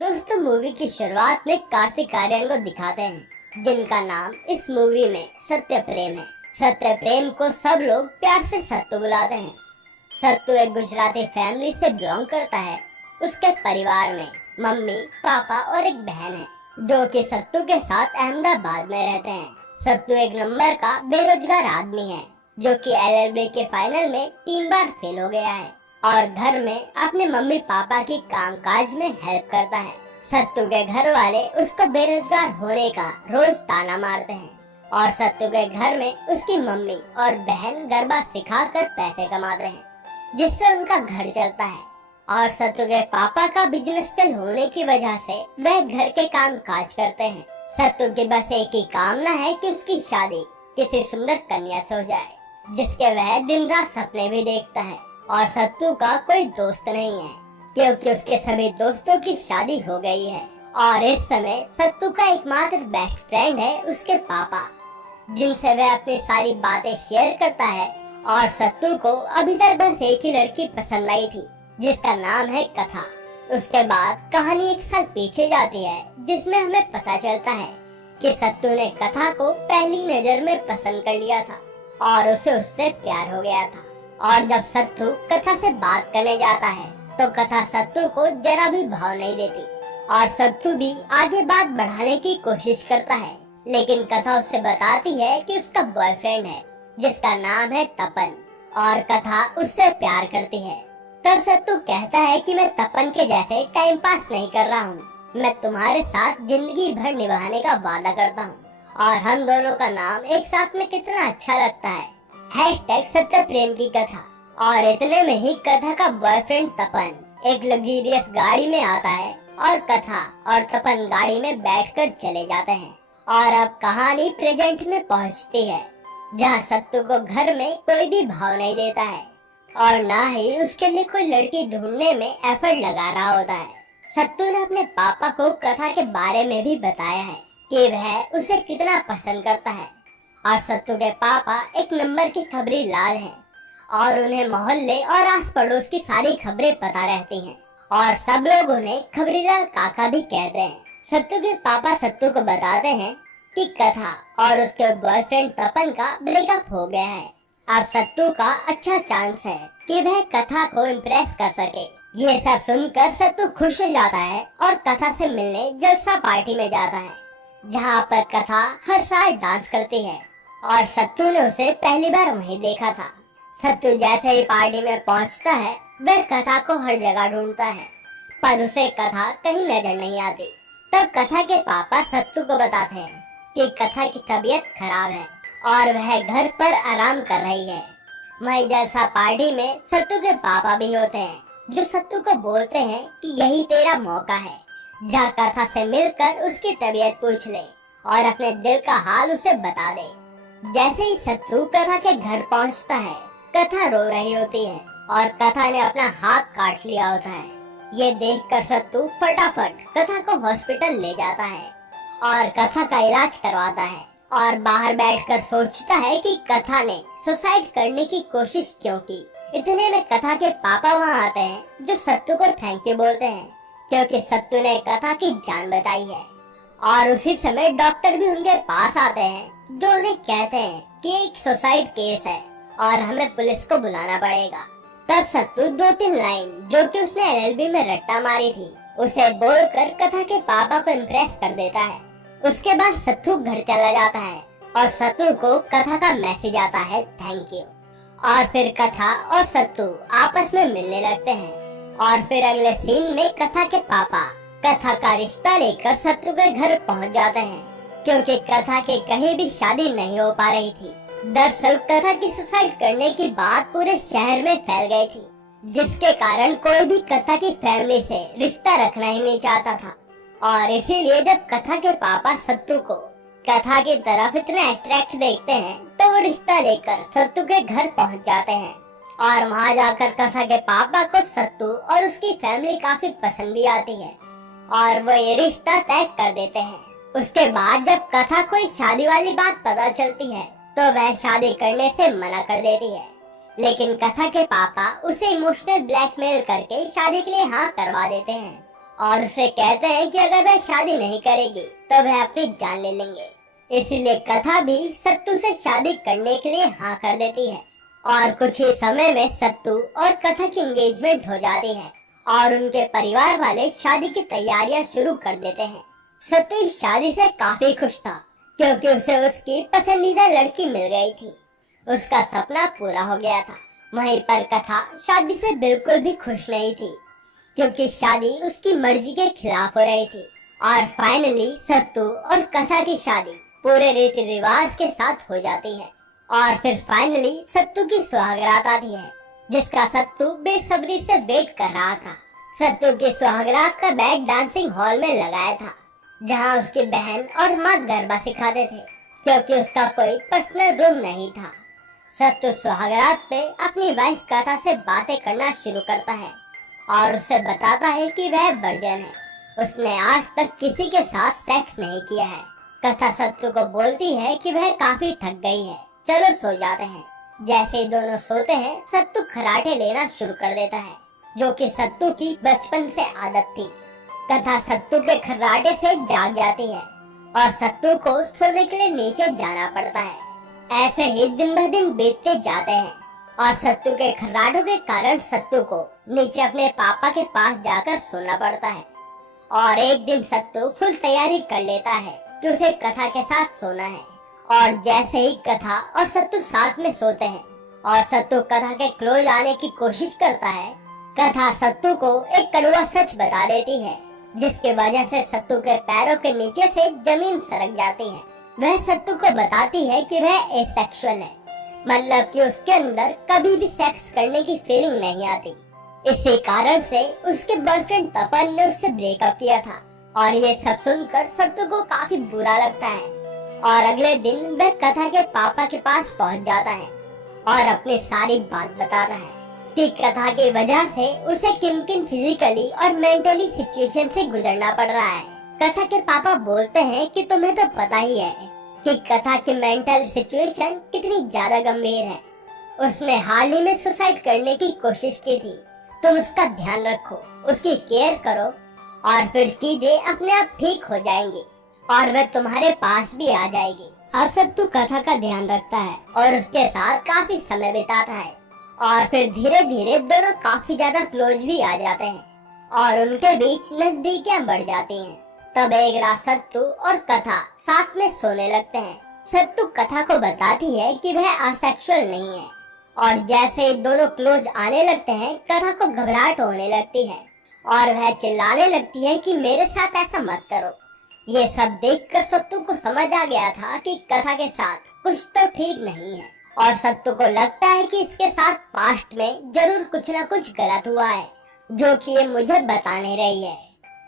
दोस्तों, मूवी की शुरुआत में कार्तिक आर्यन को दिखाते हैं, जिनका नाम इस मूवी में सत्य प्रेम है। सत्य प्रेम को सब लोग प्यार से सत्तू बुलाते हैं। सत्तू एक गुजराती फैमिली से बिलोंग करता है। उसके परिवार में मम्मी, पापा और एक बहन है, जो कि सत्तू के साथ अहमदाबाद में रहते हैं। सत्तू एक नंबर का बेरोजगार आदमी है, जो कि LLB के फाइनल में 3 बार फेल हो गया है और घर में अपने मम्मी पापा की कामकाज में हेल्प करता है। सत्तू के घर वाले उसको बेरोजगार होने का रोज ताना मारते हैं और सत्तू के घर में उसकी मम्मी और बहन गरबा सिखाकर पैसे कमाते हैं, जिससे उनका घर चलता है। और सत्तू के पापा का बिजनेस फेल होने की वजह से वह घर के काम काज करते हैं। सत्तू की बस एक ही कामना है कि उसकी शादी किसी सुंदर कन्या से हो जाए, जिसके वह दिन रात सपने भी देखता है। और सत्तू का कोई दोस्त नहीं है, क्योंकि उसके सभी दोस्तों की शादी हो गई है। और इस समय सत्तू का एकमात्र बेस्ट फ्रेंड है उसके पापा, जिनसे वह अपनी सारी बातें शेयर करता है। और सत्तू को अभी तक बस एक ही लड़की पसंद आई थी, जिसका नाम है कथा। उसके बाद कहानी एक साल पीछे जाती है, जिसमें हमें पता चलता है कि सत्तू ने कथा को पहली नजर में पसंद कर लिया था और उसे उससे प्यार हो गया था। और जब सत्तू कथा से बात करने जाता है, तो कथा सत्तू को जरा भी भाव नहीं देती और सत्तू भी आगे बात बढ़ाने की कोशिश करता है, लेकिन कथा उससे बताती है कि उसका बॉयफ्रेंड है, जिसका नाम है तपन, और कथा उससे प्यार करती है। तब सत्तू कहता है कि मैं तपन के जैसे टाइम पास नहीं कर रहा हूँ, मैं तुम्हारे साथ जिंदगी भर निभाने का वादा करता हूँ और हम दोनों का नाम एक साथ में कितना अच्छा लगता है। #सत्य प्रेम की कथा। और इतने में ही कथा का बॉयफ्रेंड तपन एक लग्जरियस गाड़ी में आता है और कथा और तपन गाड़ी में बैठकर चले जाते हैं। और अब कहानी प्रेजेंट में पहुंचती है, जहां सत्तू को घर में कोई भी भाव नहीं देता है और ना ही उसके लिए कोई लड़की ढूंढने में एफर्ट लगा रहा होता है। सत्तू ने अपने पापा को कथा के बारे में भी बताया है कि वह उसे कितना पसंद करता है। और सत्तू के पापा एक नंबर के खबरी लाल हैं और उन्हें मोहल्ले और आस पड़ोस की सारी खबरें पता रहती हैं और सब लोग उन्हें खबरीलाल काका भी कहते हैं। सत्तू के पापा सत्तू को बताते हैं कि कथा और उसके बॉयफ्रेंड तपन का ब्रेकअप हो गया है। अब सत्तू का अच्छा चांस है कि वह कथा को इम्प्रेस कर सके। ये सब सुनकर सत्तू खुश हो जाता है और कथा से मिलने जलसा पार्टी में जाता है, जहाँ पर कथा हर साल डांस करती है और सत्तू ने उसे पहली बार वहीं देखा था। सत्तू जैसे ही पार्टी में पहुंचता है, वह कथा को हर जगह ढूंढता है, पर उसे कथा कहीं नजर नहीं आती। तब कथा के पापा सत्तू को बताते हैं कि कथा की तबीयत खराब है और वह घर पर आराम कर रही है। वहीं जलसा पार्टी में सत्तू के पापा भी होते हैं, जो सत्तू को बोलते हैं कि यही तेरा मौका है, जहाँ कथा से मिलकर उसकी तबीयत पूछ ले और अपने दिल का हाल उसे बता दे। जैसे ही सत्तू कथा के घर पहुंचता है, कथा रो रही होती है और कथा ने अपना हाथ काट लिया होता है। ये देखकर सत्तू फटाफट कथा को हॉस्पिटल ले जाता है और कथा का इलाज करवाता है और बाहर बैठकर सोचता है कि कथा ने सुसाइड करने की कोशिश क्यों की। इतने में कथा के पापा वहाँ आते हैं, जो सत्तू को थैंक यू बोलते हैं, क्योंकि सत्तू ने कथा की जान बचाई है। और उसी समय डॉक्टर भी उनके पास आते हैं, जो उन्हें कहते हैं कि एक सुसाइड केस है और हमें पुलिस को बुलाना पड़ेगा। तब सत्तू 2-3 लाइन जो कि उसने LLB में रट्टा मारी थी, उसे बोलकर कथा के पापा को इम्प्रेस कर देता है। उसके बाद सत्तू घर चला जाता है और सत्तू को कथा का मैसेज आता है, थैंक यू। और फिर कथा और सत्तू आपस में मिलने लगते हैं। और फिर अगले सीन में कथा के पापा कथा का रिश्ता लेकर सत्तू के घर पहुंच जाते हैं, क्योंकि कथा की कहीं भी शादी नहीं हो पा रही थी। दरअसल कथा की सुसाइड करने की बात पूरे शहर में फैल गई थी, जिसके कारण कोई भी कथा की फैमिली से रिश्ता रखना ही नहीं चाहता था। और इसीलिए जब कथा के पापा सत्तू को कथा की तरफ इतना अट्रैक्ट देखते हैं, तो वो रिश्ता लेकर सत्तू के घर पहुंच जाते हैं। और वहाँ जाकर कथा के पापा को सत्तू और उसकी फैमिली काफी पसंद भी आती है और वो ये रिश्ता तय कर देते हैं। उसके बाद जब कथा को इस शादी वाली बात पता चलती है, तो वह शादी करने से मना कर देती है, लेकिन कथा के पापा उसे इमोशनल ब्लैकमेल करके शादी के लिए हाँ करवा देते हैं और उसे कहते हैं कि अगर वह शादी नहीं करेगी तो वह अपनी जान ले लेंगे। इसीलिए कथा भी सत्तू से शादी करने के लिए हाँ कर देती है और कुछ ही समय में सत्तू और कथा की एंगेजमेंट हो जाती है और उनके परिवार वाले शादी की तैयारियां शुरू कर देते हैं। सत्तू इस शादी से काफी खुश था क्योंकि उसे उसकी पसंदीदा लड़की मिल गई थी। उसका सपना पूरा हो गया था। वहीं पर कथा शादी से बिल्कुल भी खुश नहीं थी क्योंकि शादी उसकी मर्जी के खिलाफ हो रही थी। और फाइनली सत्तू और कथा की शादी पूरे रीति रिवाज के साथ हो जाती है और फिर फाइनली सत्तू की सुहागरात आती है जिसका सत्तू बेसब्री से वेट कर रहा था। सत्तू की सुहागरात का बैग डांसिंग हॉल में लगाया था जहां उसकी बहन और माँ गरबा सिखाते थे क्योंकि उसका कोई पर्सनल रूम नहीं था। सत्तू सुहागरात पे अपनी वाइफ कथा से बातें करना शुरू करता है और उसे बताता है कि वह वर्जिन है, उसने आज तक किसी के साथ सेक्स नहीं किया है। कथा सत्तू को बोलती है कि वह काफी थक गई है, चलो सो जाते हैं। जैसे ही दोनों सोते हैं सत्तू खराटे लेना शुरू कर देता है जो कि सत्तू की बचपन से आदत थी। कथा सत्तू के खराटे से जाग जाती है और सत्तू को सोने के लिए नीचे जाना पड़ता है। ऐसे ही दिन ब दिन बीतते जाते हैं और सत्तू के खर्राटों के कारण सत्तू को नीचे अपने पापा के पास जाकर सोना पड़ता है। और एक दिन सत्तू फुल तैयारी कर लेता है कि उसे कथा के साथ सोना है और जैसे ही कथा और सत्तू साथ में सोते हैं और सत्तू कथा के क्लोज आने की कोशिश करता है, कथा सत्तू को एक कड़वा सच बता देती है जिसकी वजह से सत्तू के पैरों के नीचे से जमीन सरक जाती है। वह सत्तू को बताती है कि वह एसेक्सुअल है, मतलब कि उसके अंदर कभी भी सेक्स करने की फीलिंग नहीं आती। इसी कारण से उसके बॉयफ्रेंड तपन ने उससे ब्रेकअप किया था और ये सब सुनकर सत्तू को काफी बुरा लगता है और अगले दिन वह कथा के पापा के पास पहुंच जाता है और अपनी सारी बात बताता है कि कथा की वजह से उसे किन किन फिजिकली और मेंटली सिचुएशन से गुजरना पड़ रहा है। कथा के पापा बोलते हैं कि तुम्हें तो पता ही है कि कथा की मेंटल सिचुएशन कितनी ज्यादा गंभीर है। उसने हाल ही में सुसाइड करने की कोशिश की थी, तुम उसका ध्यान रखो, उसकी केयर करो और फिर चीजें अपने आप ठीक हो जाएंगी और वह तुम्हारे पास भी आ जाएगी। अब सत्तू कथा का ध्यान रखता है और उसके साथ काफी समय बिताता है और फिर धीरे धीरे दोनों काफी ज्यादा क्लोज भी आ जाते हैं और उनके बीच नजदीकियां बढ़ जाती हैं। तब एक रात सत्तू और कथा साथ में सोने लगते हैं। सत्तू कथा को बताती है कि वह असेक्सुअल नहीं है और जैसे ही दोनों क्लोज आने लगते हैं कथा को घबराहट होने लगती है और वह चिल्लाने लगती है कि मेरे साथ ऐसा मत करो। ये सब देखकर सत्तू को समझ आ गया था कि कथा के साथ कुछ तो ठीक नहीं है और सत्तू को लगता है कि इसके साथ पास्ट में जरूर कुछ न कुछ गलत हुआ है जो कि ये मुझे बता नहीं रही है।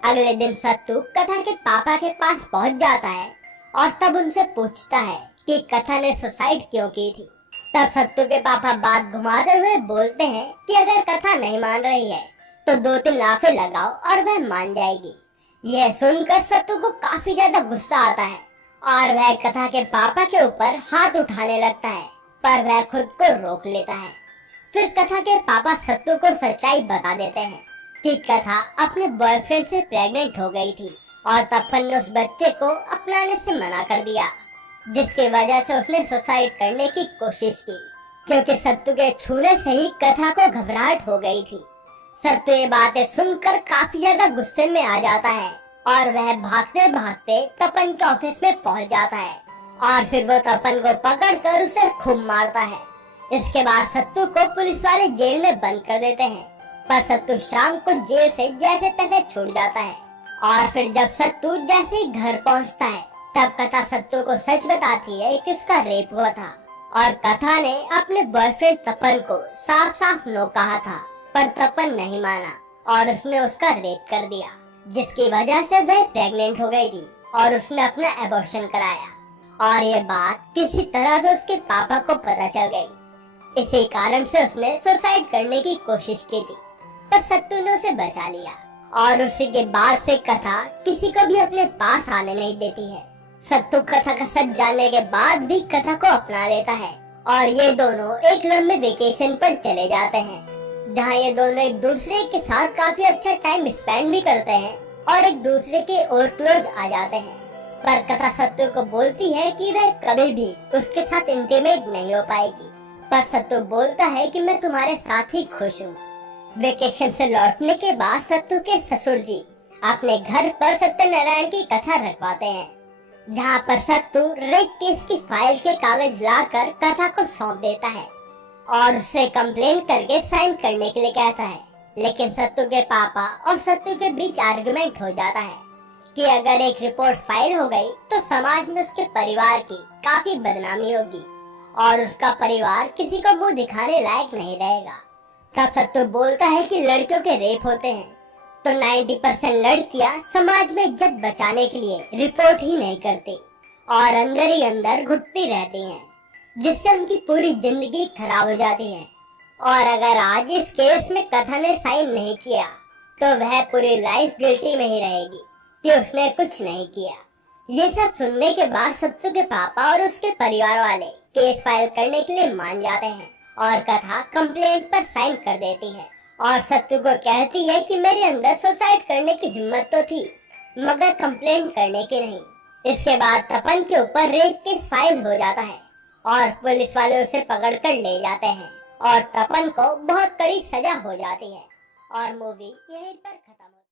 अगले दिन सत्तू कथा के पापा के पास पहुंच जाता है और तब उनसे पूछता है कि कथा ने सुसाइड क्यों की थी। तब सत्तू के पापा बात घुमाते हुए बोलते हैं कि अगर कथा नहीं मान रही है तो 2-3 लाफे लगाओ और वह मान जाएगी। यह सुनकर सत्तू को काफी ज्यादा गुस्सा आता है और वह कथा के पापा के ऊपर हाथ उठाने लगता है पर वह खुद को रोक लेता है। फिर कथा के पापा सत्तू को सच्चाई बता देते हैं कि कथा अपने बॉयफ्रेंड से प्रेग्नेंट हो गई थी और तपन ने उस बच्चे को अपनाने से मना कर दिया जिसकी वजह से उसने सुसाइड करने की कोशिश की क्योंकि सत्तू के छूने से ही कथा को घबराहट हो गई थी। सत्तू ये बातें सुनकर काफी ज्यादा गुस्से में आ जाता है और वह भागते भागते तपन के ऑफिस में पहुंच जाता है और फिर वो तपन को पकड़कर उसे खूब मारता है। इसके बाद सत्तू को पुलिस वाले जेल में बंद कर देते हैं पर सत्तू शाम को जेल से जैसे तैसे छूट जाता है और फिर जब सत्तू जैसे ही घर पहुंचता है तब कथा सत्तू को सच बताती है कि उसका रेप हुआ था और कथा ने अपने बॉयफ्रेंड तपन को साफ साफ नो कहा था पर तपन नहीं माना और उसने उसका रेप कर दिया जिसकी वजह से वह प्रेग्नेंट हो गई थी और उसने अपना एबॉर्शन कराया और ये बात किसी तरह से उसके पापा को पता चल गई। इसी कारण से उसने सुसाइड करने की कोशिश की थी पर सत्तू ने उसे बचा लिया और उसी के बाद से कथा किसी को भी अपने पास आने नहीं देती है। सत्तू कथा का सच जानने के बाद भी कथा को अपना लेता है और ये दोनों एक लंबे वेकेशन पर चले जाते हैं जहाँ ये दोनों एक दूसरे के साथ काफी अच्छा टाइम स्पेंड भी करते हैं और एक दूसरे के और क्लोज आ जाते हैं। पर कथा सत्तू को बोलती है कि वह कभी भी उसके साथ इंटीमेट नहीं हो पाएगी। पर सत्तू बोलता है कि मैं तुम्हारे साथ ही खुश हूँ। वेकेशन से लौटने के बाद सत्तू के ससुर जी अपने घर पर सत्यनारायण की कथा रखवाते हैं, जहाँ पर सत्तू रेप केस की फाइल के कागज लाकर कथा को सौंप देता है और उससे कंप्लेन करके साइन करने के लिए कहता है। लेकिन सत्तू के पापा और सत्तू के बीच आर्गुमेंट हो जाता है कि अगर एक रिपोर्ट फाइल हो गई तो समाज में उसके परिवार की काफी बदनामी होगी और उसका परिवार किसी को मुंह दिखाने लायक नहीं रहेगा। तब सत्तू बोलता है कि लड़कियों के रेप होते हैं तो 90% लड़कियां समाज में इज्जत बचाने के लिए रिपोर्ट ही नहीं करती और अंदर ही अंदर घुटती रहती हैं, जिससे उनकी पूरी जिंदगी खराब हो जाती है। और अगर आज इस केस में कथा ने साइन नहीं किया तो वह पूरी लाइफ गिल्टी में ही रहेगी कि उसने कुछ नहीं किया। ये सब सुनने के बाद सत्तू के पापा और उसके परिवार वाले केस फाइल करने के लिए मान जाते हैं और कथा कंप्लेंट पर साइन कर देती है और सत्तू को कहती है कि मेरे अंदर सुसाइड करने की हिम्मत तो थी मगर कंप्लेंट करने की नहीं। इसके बाद तपन के ऊपर रेप केस फाइल हो जाता है और पुलिस वाले उसे पकड़कर ले जाते हैं और तपन को बहुत कड़ी सजा हो जाती है और मूवी यहीं पर खत्म।